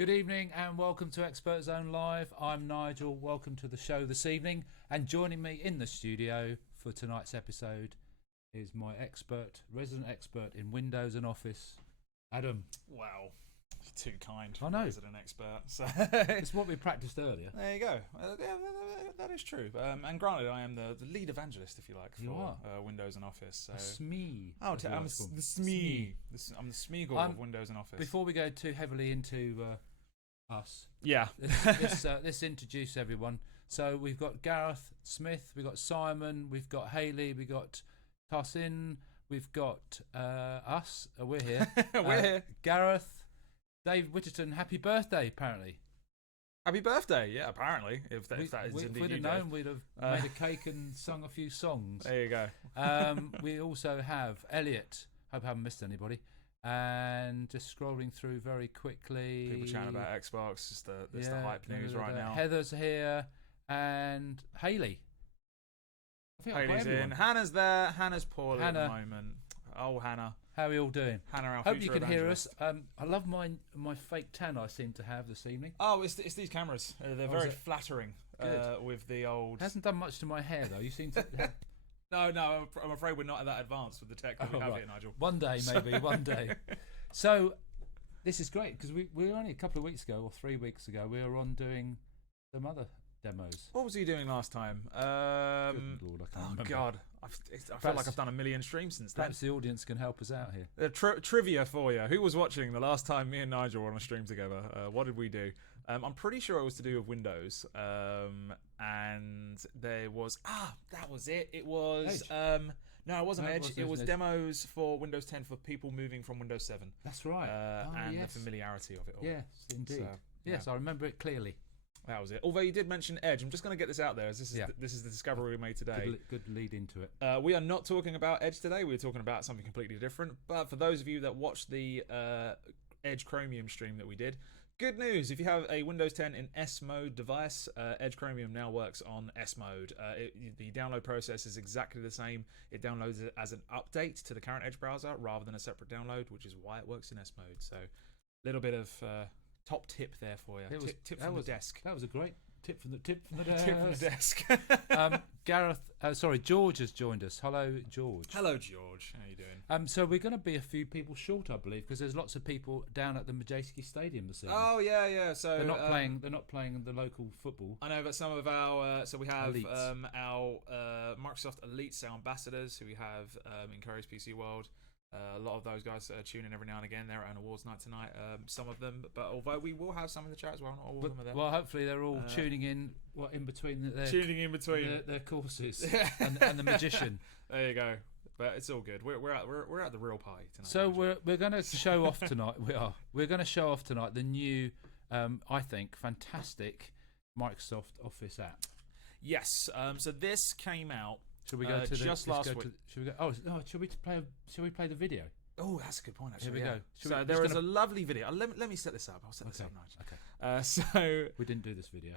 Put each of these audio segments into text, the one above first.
Good evening and welcome to Expert Zone Live. I'm Nigel. Welcome to the show this evening. And joining me in the studio for tonight's episode is my resident expert in Windows and Office, Adam. Wow, you're too kind. I know. Resident expert. So It's what we practiced earlier. there you go. Yeah, that is true. And granted, I am the lead evangelist, if you like, for Windows and Office. So. SME. Oh, I'm the SME. I'm the Smeagol of Windows and Office. Before we go too heavily into us, yeah, let's introduce everyone. So we've got Gareth Smith, we've got Simon, we've got Hayley, we've got Tarsin, we've got us. We're here. We're here. Gareth, Dave Witterton, happy birthday! Apparently, happy birthday. Yeah, apparently, if that is indeed if we'd have known, we'd have made a cake and sung a few songs. There you go. We also have Elliot. Hope I haven't missed anybody. And just scrolling through very quickly. People chatting about Xbox. It's the hype news right now. Heather's here and Hayley. Hayley's in. Hannah's there. Hannah's poorly at the moment. Oh, Hannah. How are we all doing? Hannah, our Hope you future can hear evangelist. us. I love my fake tan I seem to have this evening. Oh, it's these cameras. They're very flattering with the old... It hasn't done much to my hair though. You seem to... No, I'm afraid we're not that advanced with the tech that we have here, Nigel. One day, maybe, one day. So, this is great, because we were only a couple of weeks ago, or 3 weeks ago, we were on doing some other demos. What was he doing last time? Good Lord, I can't remember. God. I feel like I've done a million streams since then. Perhaps the audience can help us out here. Trivia for you. Who was watching the last time me and Nigel were on a stream together? What did we do? I'm pretty sure it was to do with Windows. And there was... that was it. It was... no, it wasn't Edge. It was demos for Windows 10 for people moving from Windows 7. That's right. And the familiarity of it all. Yes, indeed. So, yes, I remember it clearly. That was it. Although you did mention Edge, I'm just going to get this out there, as this is the discovery we made today. Good lead into it. We are not talking about Edge today. We're talking about something completely different. But for those of you that watched the Edge Chromium stream that we did, good news. If you have a Windows 10 in S mode device, Edge Chromium now works on S mode. The download process is exactly the same. It downloads it as an update to the current Edge browser rather than a separate download, which is why it works in S mode. So, a little bit of top tip there for you. Tip from the desk. That was a great tip from the desk. Tip from the desk. George has joined us. Hello, George. Hello, George. How are you doing? So we're going to be a few people short, I believe, because there's lots of people down at the Majeski Stadium this evening. Oh yeah. So they're not playing. They're not playing the local football. I know, but some of our we have Elites. Our Microsoft Elites, our ambassadors, who we have in Curry's PC World. A lot of those guys tune in every now and again. They're at an awards night tonight. Some of them, but although we will have some in the chat as well, not all of them are there. Well, hopefully they're all tuning in. In between their courses and the magician. There you go. But it's all good. We're at the real party tonight. So we're going to show off tonight. We're going to show off tonight the new, I think, fantastic Microsoft Office app. Yes. So this came out. Should we go to just last week? Should we go? Oh no! Should we play the video? Oh, that's a good point. Actually, here we go. So there is a lovely video. Let me set this up. I'll set this up, Nigel. Okay. So we didn't do this video.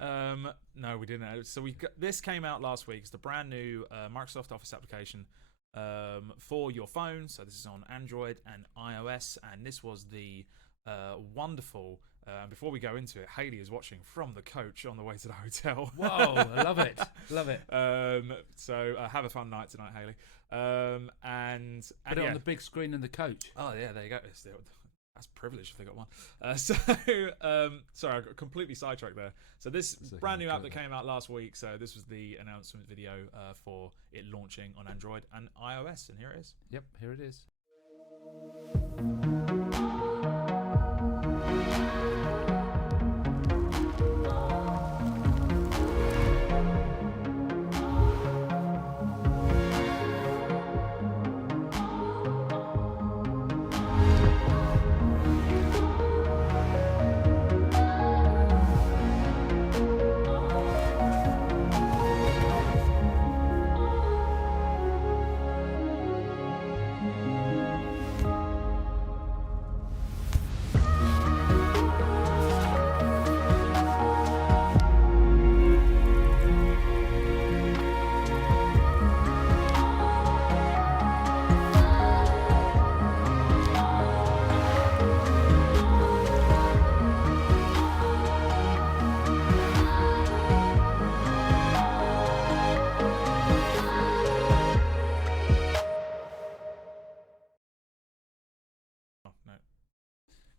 No, we didn't. So this came out last week. It's the brand new Microsoft Office application for your phone. So this is on Android and iOS, and this was the wonderful. Before we go into it, Hayley is watching from the coach on the way to the hotel. Whoa, I love it. Love it. So have a fun night tonight, Hayley. And put it on the big screen in the coach. Oh, yeah, there you go. That's privilege if they got one. Sorry, I got completely sidetracked there. So this brand new app that came out last week. So this was the announcement video for it launching on Android and iOS. And here it is. Yep, here it is.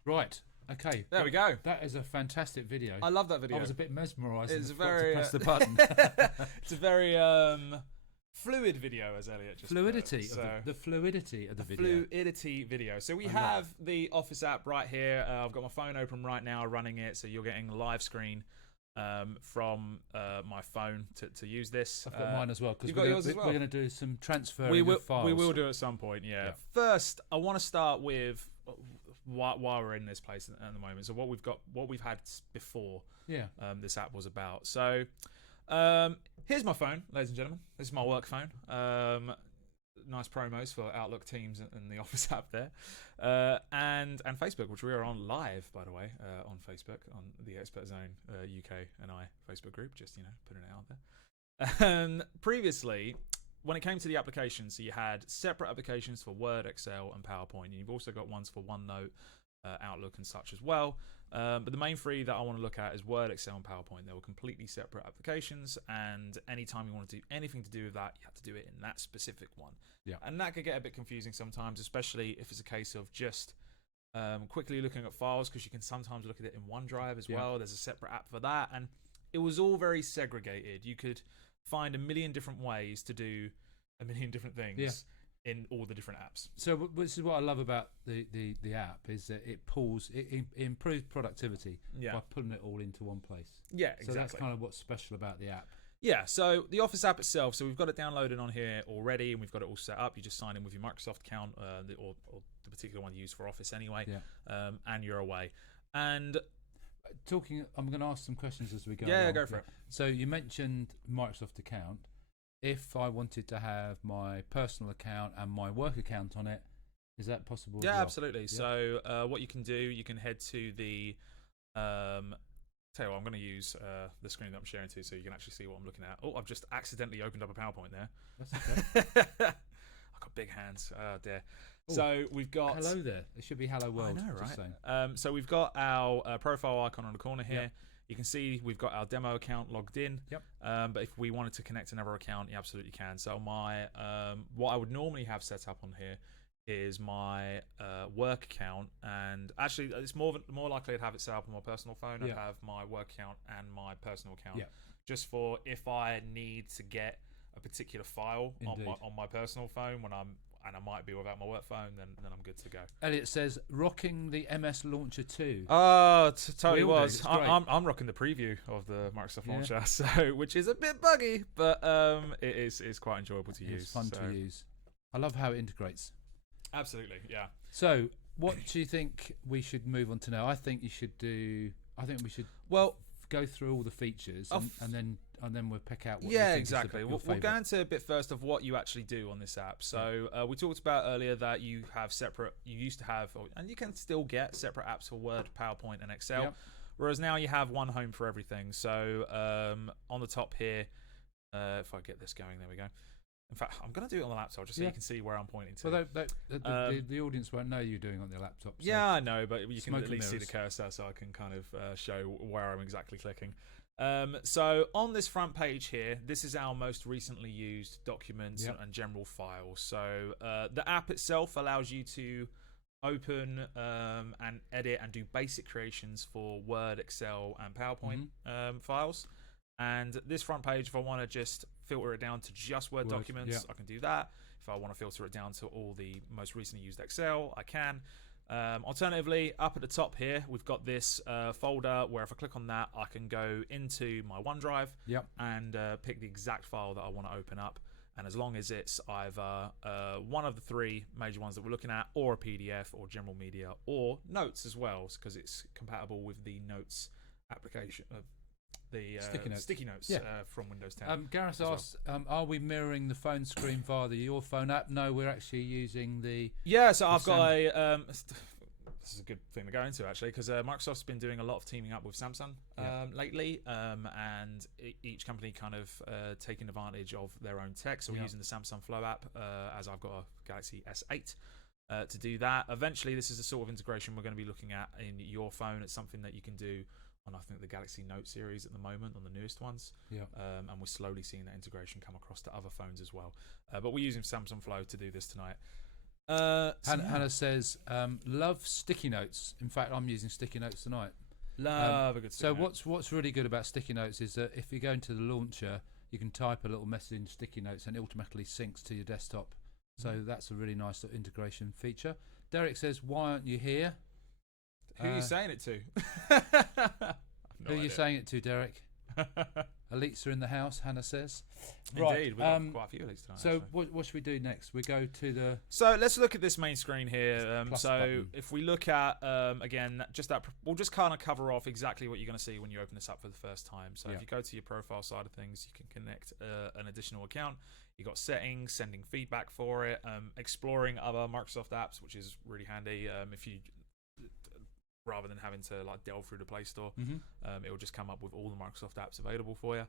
Right. Okay. There we go. That is a fantastic video. I love that video. I was a bit mesmerised. It's and very forgot to press the button. it's a very fluid video, as Elliot just fluidity. put. So The fluidity of the video. fluidity video. So we I have the Office app right here. I've got my phone open right now, running it. So you're getting live screen from my phone to use this. I've got mine as well because you've got yours as well. we're going to do some transferring we will, of files. We will do at some point. Yeah. First, I want to start with why we're in this place at the moment. So what we've had before. Yeah. This app was about. So here's my phone, ladies and gentlemen. This is my work phone. Nice promos for Outlook, Teams, and the Office app there, and Facebook, which we are on live, by the way, on Facebook, on the Expert Zone UK and I Facebook group. Just putting it out there. Previously, when it came to the applications, so you had separate applications for Word, Excel, and PowerPoint, and you've also got ones for OneNote, Outlook, and such as well. But the main three that I want to look at is Word, Excel, and PowerPoint. They were completely separate applications, and anytime you want to do anything to do with that, you have to do it in that specific one. Yeah. And that could get a bit confusing sometimes, especially if it's a case of just quickly looking at files, because you can sometimes look at it in OneDrive as well. There's a separate app for that, and it was all very segregated. You could find a million different ways to do a million different things in all the different apps. So this is what I love about the app, is that it improves productivity by putting it all into one place. Yeah, exactly. So that's kind of what's special about the app. Yeah, so the Office app itself, so we've got it downloaded on here already, and we've got it all set up. You just sign in with your Microsoft account, or the particular one you use for Office anyway, and you're away. And I'm going to ask some questions as we go. Yeah, go for it. So you mentioned Microsoft account. If I wanted to have my personal account and my work account on it, is that possible? Yeah, as well? absolutely. Yeah. So what you can do, you can head to the tell you what, I'm going to use the screen that I'm sharing to, so you can actually see what I'm looking at. Oh, I've just accidentally opened up a PowerPoint there. That's okay. I've got big hands. Oh dear. Ooh, so we've got hello there. It should be hello world. I know, right? So we've got our profile icon on the corner here. Yep. You can see we've got our demo account logged in. Yep. But if we wanted to connect another account, you absolutely can. So my what I would normally have set up on here is my work account, and actually it's more likely I'd have it set up on my personal phone. I'd have my work account and my personal account, just for if I need to get a particular file on my personal phone and I might be without my work phone, then I'm good to go. Elliot says, rocking the MS Launcher 2. Oh, totally was. I'm rocking the preview of the Microsoft Launcher, so which is a bit buggy, but it is quite enjoyable to use. It's fun to use. I love how it integrates. Absolutely, yeah. So, what do you think we should move on to now? I think we should go through all the features and then we'll pick out what you think exactly. is your We'll go into a bit first of what you actually do on this app. So we talked about earlier that you used to have, and you can still get separate apps for Word, PowerPoint, and Excel. Whereas now you have one home for everything. So on the top here, if I get this going, there we go. In fact, I'm going to do it on the laptop just so you can see where I'm pointing to. Well, the audience won't know you're doing it on their laptop. So yeah, I know, but you can at least see the cursor, so I can kind of show where I'm exactly clicking. So on this front page here, this is our most recently used documents and general files. So the app itself allows you to open and edit and do basic creations for Word, Excel, and PowerPoint files. And this front page, if I want to just filter it down to just Word documents, I can do that. If I want to filter it down to all the most recently used Excel, I can. Alternatively, up at the top here, we've got this folder where if I click on that, I can go into my OneDrive and pick the exact file that I want to open up. And as long as it's either one of the three major ones that we're looking at, or a PDF, or general media, or notes as well, because it's compatible with the notes application. The sticky notes from Windows 10. Gareth asks, are we mirroring the phone screen via your phone app? No, we're actually using the... Yeah, so I've got a... this is a good thing to go into, actually, because Microsoft's been doing a lot of teaming up with Samsung lately, and each company kind of taking advantage of their own tech. So we're using the Samsung Flow app, as I've got a Galaxy S8 to do that. Eventually, this is the sort of integration we're going to be looking at in your phone. It's something that you can do on, I think, the Galaxy Note series at the moment, on the newest ones. And we're slowly seeing that integration come across to other phones as well. But we're using Samsung Flow to do this tonight. Hannah says, love sticky notes. In fact, I'm using sticky notes tonight. Love a good sticky So note. what's really good about sticky notes is that if you go into the launcher, you can type a little message in sticky notes and it automatically syncs to your desktop. So that's a really nice integration feature. Derek says, why aren't you here? Who are you saying it to? Who are you saying it to, Derek? Elites are in the house, Hannah says. Indeed, Right, we've got quite a few elites tonight. So actually. what should we do next? We go to the... So let's look at this main screen here. Plus So button. if we look at, again, we'll just kind of cover off exactly what you're going to see when you open this up for the first time. So if you go to your profile side of things, you can connect an additional account. You've got settings, sending feedback for it, exploring other Microsoft apps, which is really handy if you... rather than having to like delve through the Play Store, it will just come up with all the Microsoft apps available for you.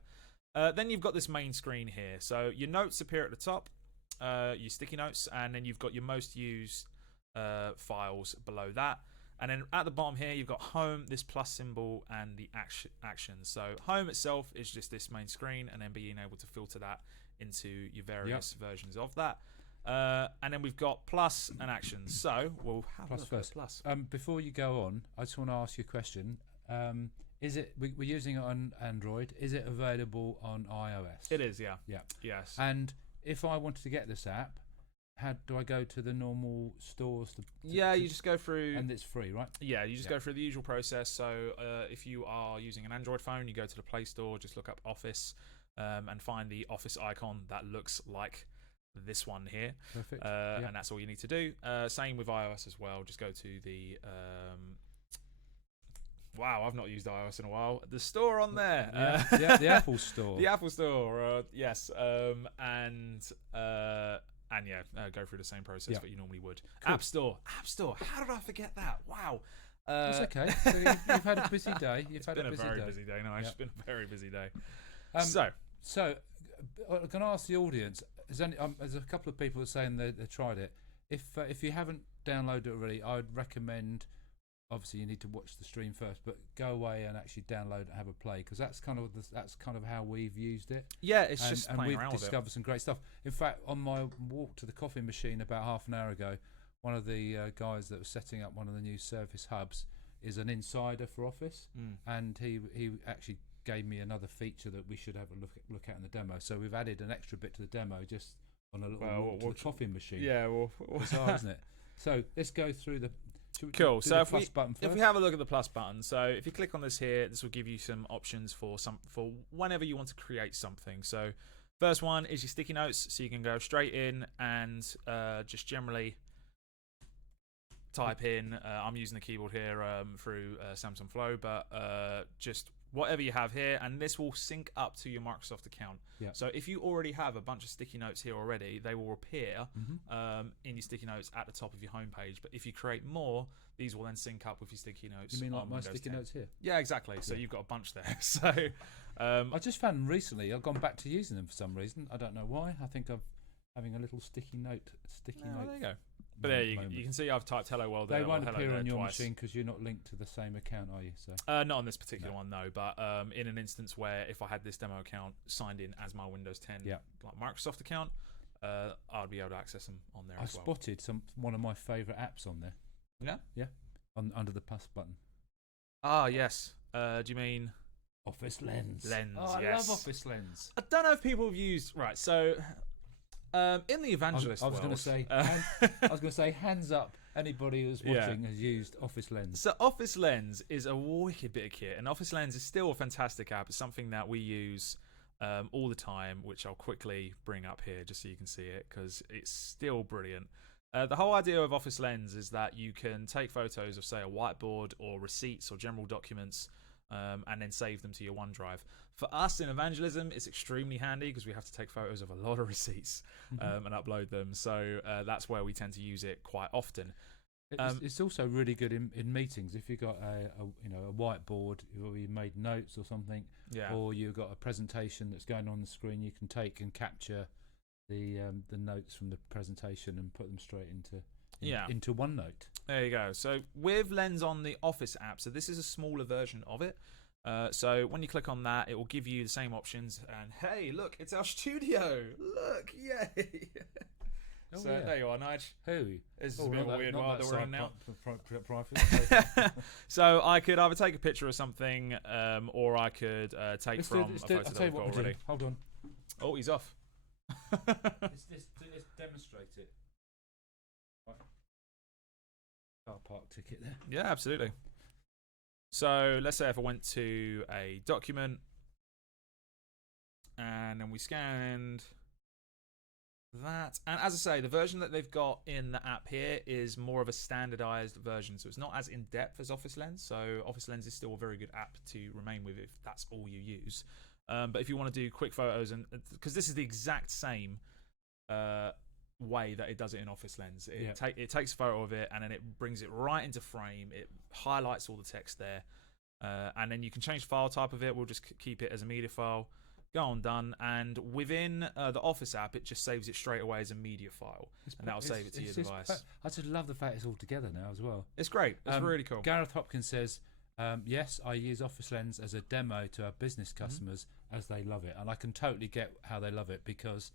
Then you've got this main screen here. So your notes appear at the top, your sticky notes, and then you've got your most used files below that. And then at the bottom here, you've got home, this plus symbol, and the actions. So home itself is just this main screen, and then being able to filter that into your various versions of that. And then we've got plus and actions. So we'll have Plus a look first. at plus. Before you go on, I just want to ask you a question. Is it we're using it on Android? Is it available on iOS? It is, yeah. Yeah. Yes. And if I wanted to get this app, how do I go to the normal stores? You just go through. And it's free, right? Yeah, you just go through the usual process. So if you are using an Android phone, you go to the Play Store, just look up Office, and find the Office icon that looks like this one here. Perfect. And that's all you need to do. Same with iOS as well. Just go to the wow, I've not used iOS in a while. The store on there. The Apple Store. The Apple Store, yes. Go through the same process that you normally would. Cool. App Store. How did I forget that? Wow. That's okay. So you've had a busy day. It's been a very busy day. No, it's been a very busy day. So, can I ask the audience? There's a couple of people that are saying they tried it. If you haven't downloaded it already, I would recommend. Obviously, you need to watch the stream first, but go away and actually download it and have a play, because that's kind of how we've used it. Yeah, it's just playing we've around with it. discovered some great stuff. In fact, on my walk to the coffee machine about half an hour ago, one of the guys that was setting up one of the new Surface hubs is an insider for Office, and he actually gave me another feature that we should have a look at in the demo. So we've added an extra bit to the demo just on a little walk to the coffee machine. Yeah, bizarre, isn't it? So let's go through the. Cool. So if we have a look at the plus button, so if you click on this here, this will give you some options for whenever you want to create something. So first one is your sticky notes, so you can go straight in and just generally type in. I'm using the keyboard here through Samsung Flow, but just whatever you have here, and this will sync up to your Microsoft account. Yeah. So if you already have a bunch of sticky notes here already, they will appear in your sticky notes at the top of your homepage. But if you create more, these will then sync up with your sticky notes. You mean like on my Windows sticky 10. notes here? Yeah, exactly. So you've got a bunch there. So I just found recently I've gone back to using them for some reason. I don't know why. I think I'm having a little sticky note. There you go. But there you can see I've typed hello world there. They won't appear on your twice. machine because you're not linked to the same account, are you? So not on this particular one, no. But in an instance where if I had this demo account signed in as my Windows 10 like Microsoft account, I'd be able to access them on there as well. I spotted one of my favourite apps on there. Yeah? Under the plus button. Ah, yes. Do you mean Office Lens? I love Office Lens. I don't know if people have used... Right, so... in the evangelist I was going to say, hands up. Anybody who's watching has used Office Lens. So Office Lens is a wicked bit of kit, and Office Lens is still a fantastic app. It's something that we use all the time, which I'll quickly bring up here just so you can see it, because it's still brilliant. The whole idea of Office Lens is that you can take photos of, say, a whiteboard or receipts or general documents, and then save them to your OneDrive. For us in evangelism, it's extremely handy because we have to take photos of a lot of receipts and upload them. So that's where we tend to use it quite often. It's also really good in meetings. If you've got a whiteboard where you made notes or something, or you've got a presentation that's going on the screen, you can take and capture the notes from the presentation and put them straight into OneNote. There you go. So with Lens on the Office app, so this is a smaller version of it. So when you click on that, it will give you the same options. And hey, look, it's our studio. Look, yay! Oh, So yeah. there you are, Nige. Who? This is a bit of a weird world that we're in now. Private. So I could either take a picture of something, or I could take Let's from a I'll photo tell that you we've got what we'll already. do. Hold on. Oh, he's off. Let's demonstrate it. Right. Car park ticket there. Yeah, absolutely. So let's say if I went to a document and then we scanned that, and as I say, the version that they've got in the app here is more of a standardized version, so it's not as in-depth as Office Lens. So Office Lens is still a very good app to remain with if that's all you use. But if you want to do quick photos, and because this is the exact same way that it does it in Office Lens, it takes a photo of it and then it brings it right into frame. It highlights all the text there, and then you can change the file type of it. We'll just keep it as a media file. Go on, done. And within the Office app, it just saves it straight away as a media file, and that'll save it to your device. I just love the fact it's all together now as well. It's great. It's really cool. Gareth Hopkins says, yes, I use Office Lens as a demo to our business customers as they love it. And I can totally get how they love it because,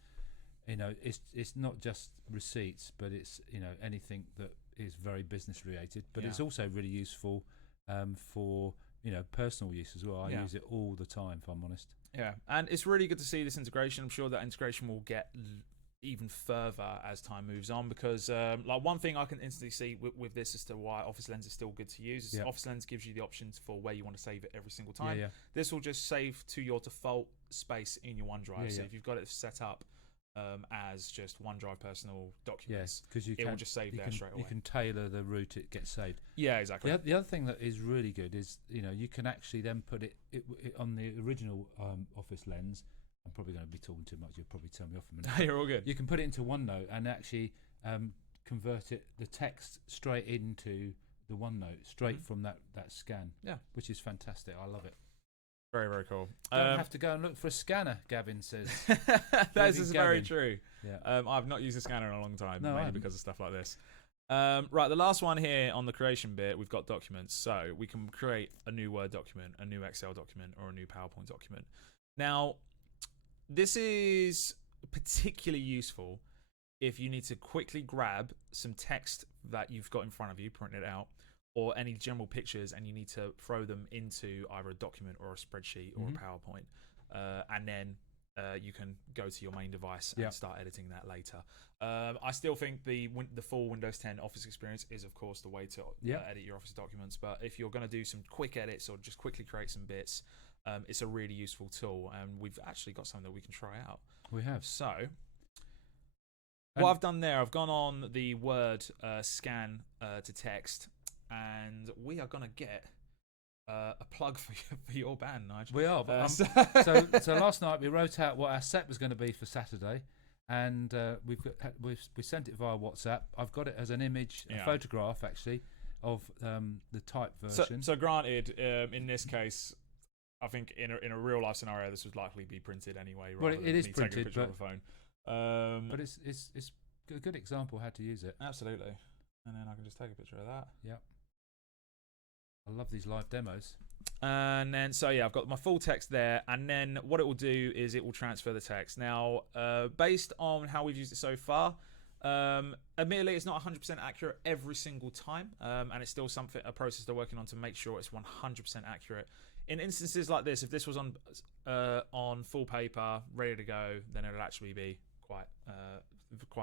it's not just receipts, but it's, anything that is very business related. But it's also really useful for, personal use as well. I use it all the time, if I'm honest. Yeah, and it's really good to see this integration. I'm sure that integration will get even further as time moves on because one thing I can instantly see with this as to why Office Lens is still good to use is Office Lens gives you the options for where you want to save it every single time. This will just save to your default space in your OneDrive. So if you've got it set up as just OneDrive personal documents, because it will just save there straight away. You can tailor the route it gets saved. Yeah, exactly. The other thing that is really good is you can actually then put it on the original Office Lens. I'm probably going to be talking too much. You'll probably turn me off a minute. You're all good. You can put it into OneNote and actually convert the text straight into the OneNote, straight from that scan. Yeah, which is fantastic. I love it. Very, very cool. Don't have to go and look for a scanner, Gavin says. That is very true. Yeah. I've not used a scanner in a long time, mainly because of stuff like this. Right, the last one here on the creation bit, we've got documents. So we can create a new Word document, a new Excel document, or a new PowerPoint document. Now, this is particularly useful if you need to quickly grab some text that you've got in front of you, print it out, or any general pictures, and you need to throw them into either a document or a spreadsheet or a PowerPoint, and then you can go to your main device and start editing that later. I still think the full Windows 10 Office experience is, of course, the way to edit your Office documents. But if you're going to do some quick edits or just quickly create some bits, it's a really useful tool, and we've actually got something that we can try out. We have. So what I've done there, I've gone on the Word scan to text, and we are going to get a plug for your band, Nigel. We are. But, so last night we wrote out what our set was going to be for Saturday, and we sent it via WhatsApp. I've got it as an image, a photograph actually, of the type version. So granted, in this case, I think in a real life scenario, this would likely be printed anyway. Well, it is printed, taking a picture of a phone. But it's a good example how to use it. Absolutely. And then I can just take a picture of that. Yeah. I love these live demos. And then, I've got my full text there. And then what it will do is it will transfer the text. Now, based on how we've used it so far, admittedly, it's not 100% accurate every single time. And it's still a process they're working on to make sure it's 100% accurate. In instances like this, if this was on full paper, ready to go, then it would actually be quite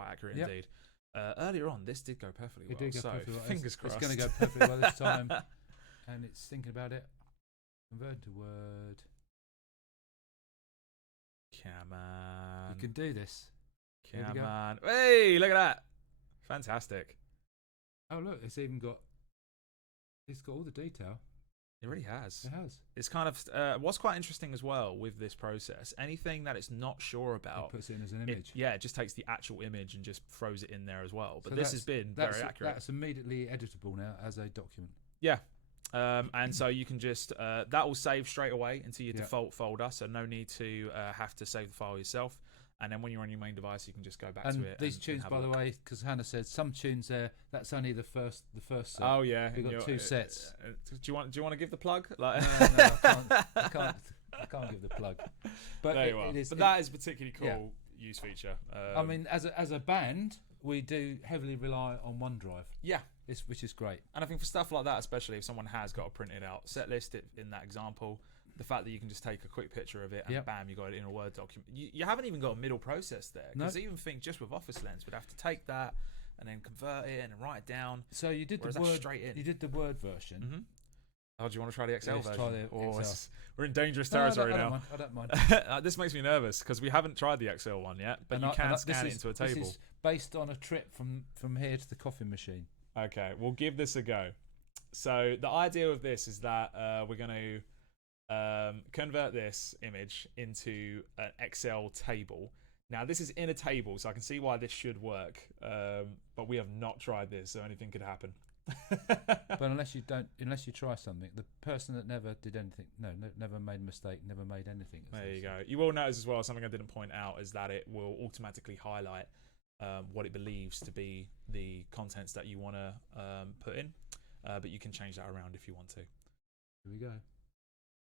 accurate indeed. Earlier on, this did go perfectly well. It did go perfectly well. Fingers crossed. It's going to go perfectly well this time. And it's thinking about it. Convert to Word. Come on. You can do this. Come on. Hey, look at that. Fantastic. Oh, look, it's got all the detail. It really has. It has. It's kind of what's quite interesting as well with this process. Anything that it's not sure about, it puts it in as an image. It just takes the actual image and just throws it in there as well. But this has been very accurate. That's immediately editable now as a document. Yeah. And so you can just that will save straight away into your default folder. So no need to have to save the file yourself. And then when you're on your main device, you can just go back to it. These tunes, by the way, because Hannah said some tunes there, that's only the first set. Oh yeah, we've got 2 sets. Do you want to give the plug? Like... No, I can't give the plug. But there you are. But that is a particularly cool use feature. I mean, as a band, we do heavily rely on OneDrive, Yeah. which is great. And I think for stuff like that, especially if someone has got a printed out set list in that example, the fact that you can just take a quick picture of it and bam, you got it in a Word document. You haven't even got a middle process there. Because I even think just with Office Lens, we'd have to take that and then convert it and write it down. So you did the Word straight in. You did the Word version. Mm-hmm. Oh, do you want to try the Excel version? Try the Excel. We're in dangerous territory now. I don't mind. This makes me nervous because we haven't tried the Excel one yet, but you can scan it into a table. This is based on a trip from here to the coffee machine. Okay, we'll give this a go. So the idea of this is that we're going to convert this image into an Excel table. Now this is in a table, so I can see why this should work, but we have not tried this, so anything could happen. But unless you try something, the person that never did anything, never made a mistake, never made anything. There you go. You will notice as well, something I didn't point out is that it will automatically highlight what it believes to be the contents that you want to put in, but you can change that around if you want to. Here we go.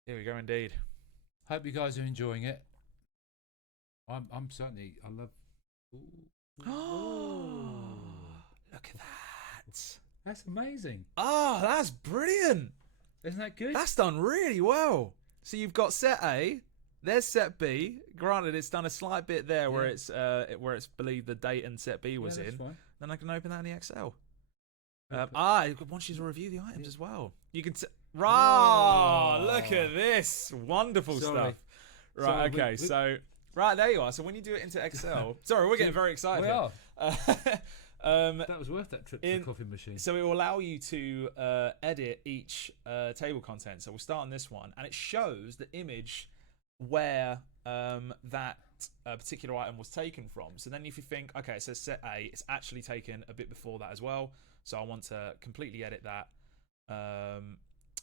Here we go, indeed. Hope you guys are enjoying it. I'm certainly. I love. Oh, look at that. That's amazing. Oh, that's brilliant. Isn't that good? That's done really well. So you've got set A, there's set B. Granted, it's done a slight bit there where it's believed the date and set B was in. Fine. Then I can open that in the Excel. I want you to review the items as well. You can. Look at this wonderful stuff. Right. Okay. So right there you are. So when you do it into Excel, sorry, we're getting very excited. We are. That was worth that trip to the coffee machine. So it will allow you to edit each table content. So we'll start on this one, and it shows the image where that particular item was taken from. So then if you think, okay, it says set A, it's actually taken a bit before that as well. So I want to completely edit that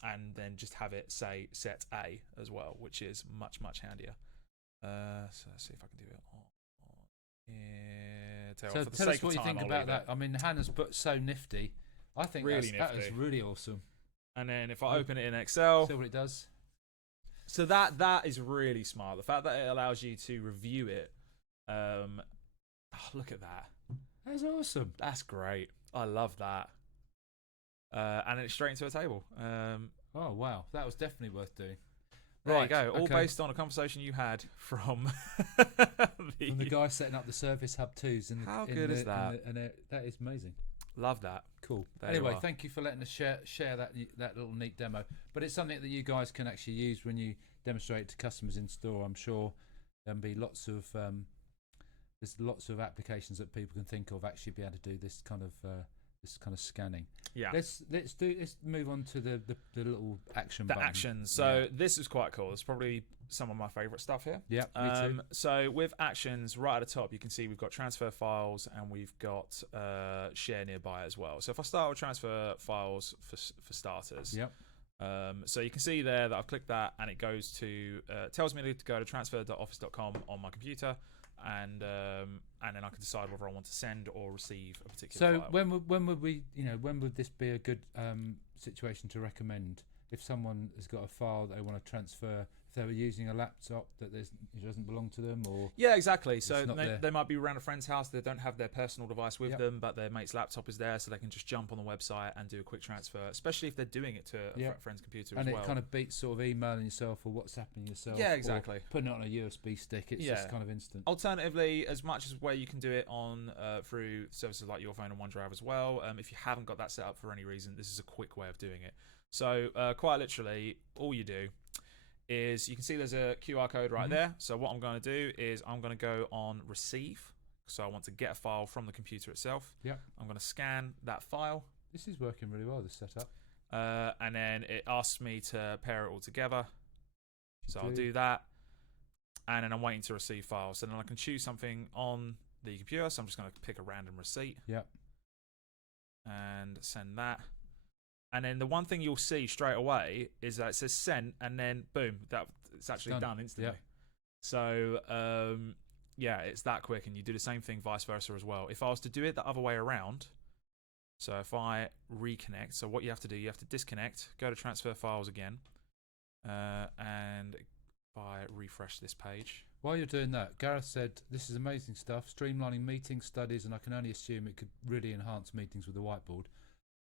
and then just have it say set A as well, which is much, much handier. So let's see if I can do it on here. So tell us what you think about that. I mean, Hannah's so nifty. I think that is really awesome. And then if I open it in Excel, see what it does. So that is really smart. The fact that it allows you to review it. Look at that. That's awesome. That's great. I love that. And it's straight into a table. Oh wow, that was definitely worth doing. There you go. All based on a conversation you had from the guy setting up the Surface Hub 2s. How good is that? That is amazing. Love that. Cool. Anyway, thank you for letting us share that little neat demo. But it's something that you guys can actually use when you demonstrate it to customers in store. I'm sure there'll be lots of applications that people can think of actually be able to do this kind of scanning. Yeah. Let's move on to the little action button. Actions. So this is quite cool. It's probably some of my favorite stuff here. Yeah, me too. So with actions, right at the top, you can see we've got transfer files and we've got share nearby as well. So if I start with transfer files for starters. Yep. So you can see there that I've clicked that and it goes to tells me to go to transfer.office.com on my computer. And then I can decide whether I want to send or receive a particular file. So when would this be a good situation to recommend if someone has got a file that they want to transfer? If they were using a laptop that it doesn't belong to them, or yeah, exactly. So they might be around a friend's house. They don't have their personal device with them, but their mate's laptop is there, so they can just jump on the website and do a quick transfer. Especially if they're doing it to a friend's computer as well. And it kind of beats sort of emailing yourself or WhatsApping yourself. Yeah, exactly. Putting it on a USB stick, it's just kind of instant. Alternatively, as much as where you can do it on through services like Your Phone and OneDrive as well. If you haven't got that set up for any reason, this is a quick way of doing it. So quite literally, all you do is you can see there's a QR code right there. So what I'm going to do is I'm going to go on receive. So I want to get a file from the computer itself. Yeah. I'm going to scan that file. This is working really well, this setup. And then it asks me to pair it all together. So I'll do that. And then I'm waiting to receive files. So then I can choose something on the computer. So I'm just going to pick a random receipt. Yep. And send that. And then the one thing you'll see straight away is that it says sent, and then boom, it's actually done instantly. Yep. So it's that quick, and you do the same thing vice versa as well. If I was to do it the other way around, so if I reconnect, so what you have to do, you have to disconnect, go to transfer files again, and if I refresh this page, While you're doing that, Gareth said, "This is amazing stuff, streamlining meeting studies, and I can only assume it could really enhance meetings with the whiteboard."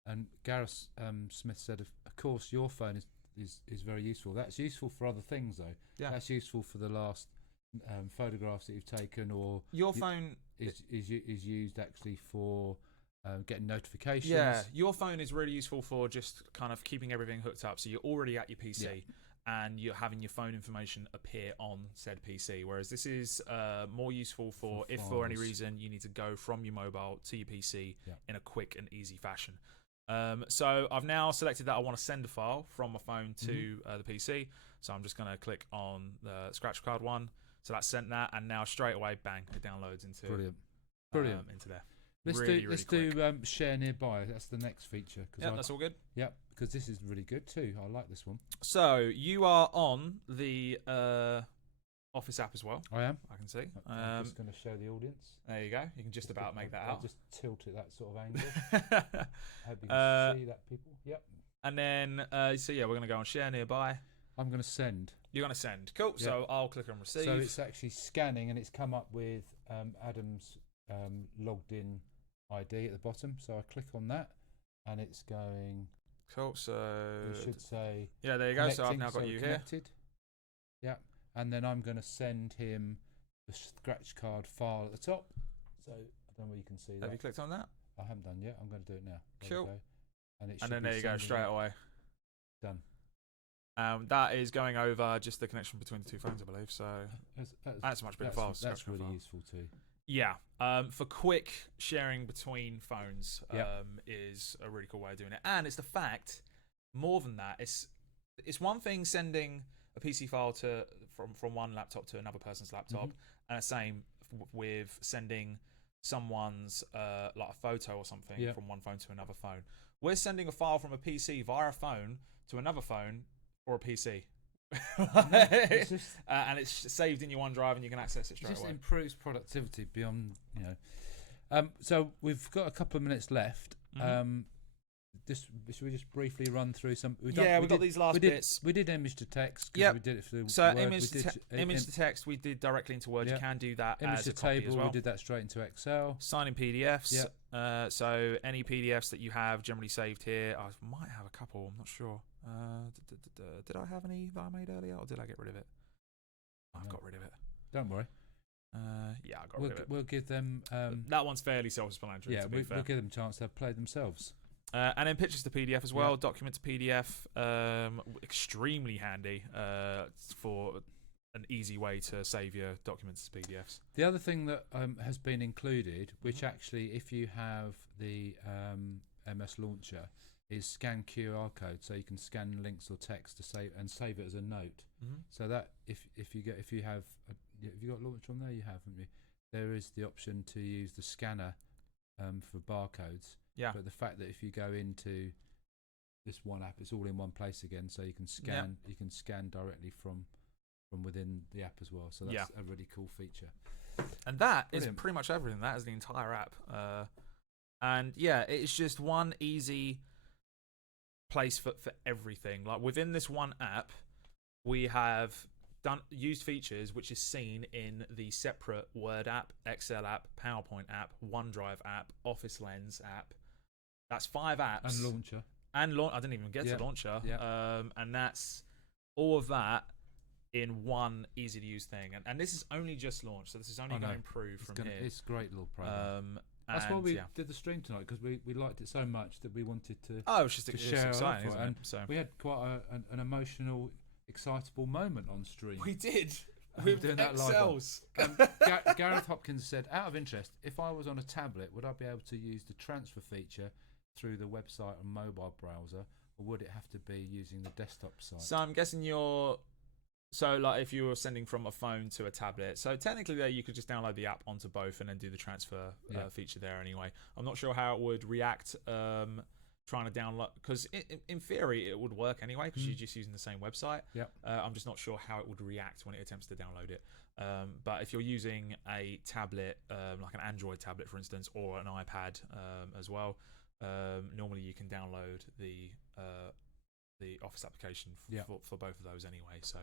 And Gareth Smith said, "Of course, your phone is very useful. That's useful for other things, though. Yeah. That's useful for the last photographs that you've taken, or your phone is used actually for getting notifications. Yeah, your phone is really useful for just kind of keeping everything hooked up. So you're already at your PC and you're having your phone information appear on said PC. Whereas this is more useful for if for any reason you need to go from your mobile to your PC in a quick and easy fashion. So I've now selected that I want to send a file from my phone to the PC. So I'm just going to click on the scratch card one. So that's sent that, and now straight away, bang, it downloads into brilliant into there. Let's do share nearby. That's the next feature. Yeah, that's all good. Yep, because this is really good too. I like this one. So you are on the Office app as well. I am. I can see. I'm just going to show the audience. There you go. You can just about make that out. I'll just tilt it that sort of angle. I hope you can see that, people. Yep. And then, so yeah, we're going to go on share nearby. I'm going to send. You're going to send. Cool. Yep. So I'll click on receive. So it's actually scanning, and it's come up with Adam's logged in ID at the bottom. So I click on that, and it's going. Cool. So it should say. Yeah, there you go. So I've now got you connected. Here. Yeah. And then I'm going to send him the scratch card file at the top. So I don't know where you can see that. Have you clicked on that? I haven't done yet. I'm going to do it now. Cool. And then there you go, straight away. Done. That is going over just the connection between the two phones, I believe. So that's a much bigger file. That's really useful too. Yeah. For quick sharing between phones is a really cool way of doing it. And it's the fact, more than that, it's one thing sending a PC file from one laptop to another person's laptop, and the same with sending someone's like a photo or something from one phone to another phone. We're sending a file from a PC via a phone to another phone or a PC. And it's saved in your OneDrive and you can access it straight away. It just improves productivity beyond, So we've got a couple of minutes left. Should we just briefly run through some? We've got these last bits. We did image to text. Yeah, we did it through so Word. image to text we did directly into Word. You can do that image as to a copy table. as well. We did that straight into Excel. Signing PDFs. So any PDFs that you have generally saved here. I might have a couple. I'm not sure. Did I have any that I made earlier, or did I get rid of it? I've got rid of it. Don't worry. Yeah, I got rid of it. We'll give them. That one's fairly self-explanatory. Yeah, we'll give them a chance to play themselves. And then pictures to PDF as well, document to PDF, extremely handy for an easy way to save your documents as PDFs. The other thing that has been included, which actually, if you have the MS Launcher, is scan QR code, so you can scan links or text to save it as a note. So that if you have got Launcher on there, you have, haven't you? There is the option to use the scanner for barcodes. Yeah. But the fact that if you go into this one app, it's all in one place again, so you can scan. You can scan directly from within the app as well. So that's a really cool feature. And that is pretty much everything. That is the entire app. And yeah, it's just one easy place for everything. Like within this one app, we have used features which is seen in the separate Word app, Excel app, PowerPoint app, OneDrive app, Office Lens app. That's 5 apps. And Launcher. I didn't even get to Launcher. Yeah. And that's all of that in one easy to use thing. And this is only just launched, so this is only going to improve from here. It's a great little program. That's why we did the stream tonight, because we liked it so much that we wanted to. Oh, it's just share exciting, isn't it? And so we had quite an emotional, excitable moment on stream. We did. With doing that Excels. Gareth Hopkins said, out of interest, if I was on a tablet, would I be able to use the transfer feature through the website and mobile browser, or would it have to be using the desktop site? So I'm guessing like if you were sending from a phone to a tablet, so technically there you could just download the app onto both and then do the transfer feature there anyway. I'm not sure how it would react trying to download, because in theory it would work anyway, because you're just using the same website. I'm just not sure how it would react when it attempts to download it. But if you're using a tablet, like an Android tablet for instance, or an iPad as well, normally you can download the Office application for both of those anyway, so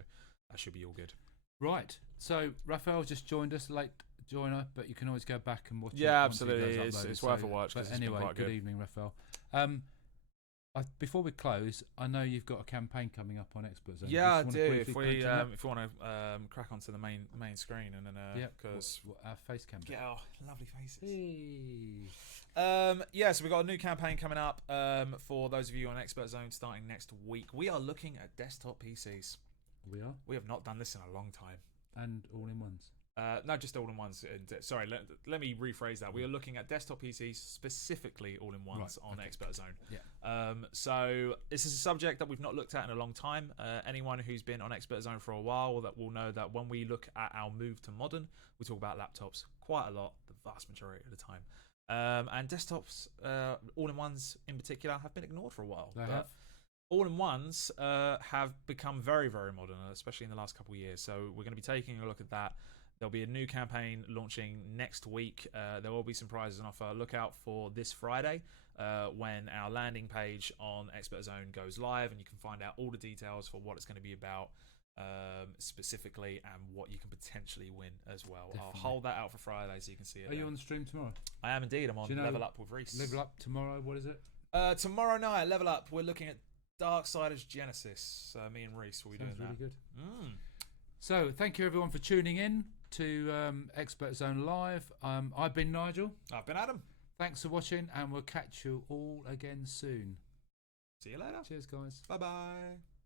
that should be all good. Right. So Raphael just joined us, late joiner, but you can always go back and watch it. Yeah, once it absolutely. goes It's uploaded. worth a watch. 'Cause But it's been anyway, quite good good. evening, Raphael. Before we close, I know you've got a campaign coming up on Expert Zone. Yeah, I Just do. wanna briefly If mention we want to crack onto the main screen and then because our face cam. get our lovely faces. Hey. So we've got a new campaign coming up for those of you on Expert Zone starting next week. We are looking at desktop PCs. We are, We have not done this in a long time. and all in ones. No, just all-in-ones. Sorry, let me rephrase that. We are looking at desktop PCs, specifically all-in-ones Right, on okay. Expert Zone. Yeah. So this is a subject that we've not looked at in a long time. Anyone who's been on Expert Zone for a while that will know that when we look at our move to modern, we talk about laptops quite a lot, the vast majority of the time. And desktops, all-in-ones in particular, have been ignored for a while. They have. All-in-ones have become very, very modern, especially in the last couple of years. So we're going to be taking a look at that. There'll be a new campaign launching next week. There will be some prizes on offer. Look out for this Friday when our landing page on Expert Zone goes live, and you can find out all the details for what it's going to be about specifically and what you can potentially win as well. Definitely. I'll hold that out for Friday so you can see it. Are you on the stream tomorrow? I am indeed. I'm on Do you know- Level Up with Reese. Level Up tomorrow. What is it? Tomorrow night, Level Up, we're looking at Darksiders Genesis. Me and Reese will be Sounds doing really that. good. So thank you everyone for tuning in to Expert Zone Live. I've been Nigel. I've been Adam. Thanks for watching, and we'll catch you all again soon. See you later. Cheers, guys. Bye bye.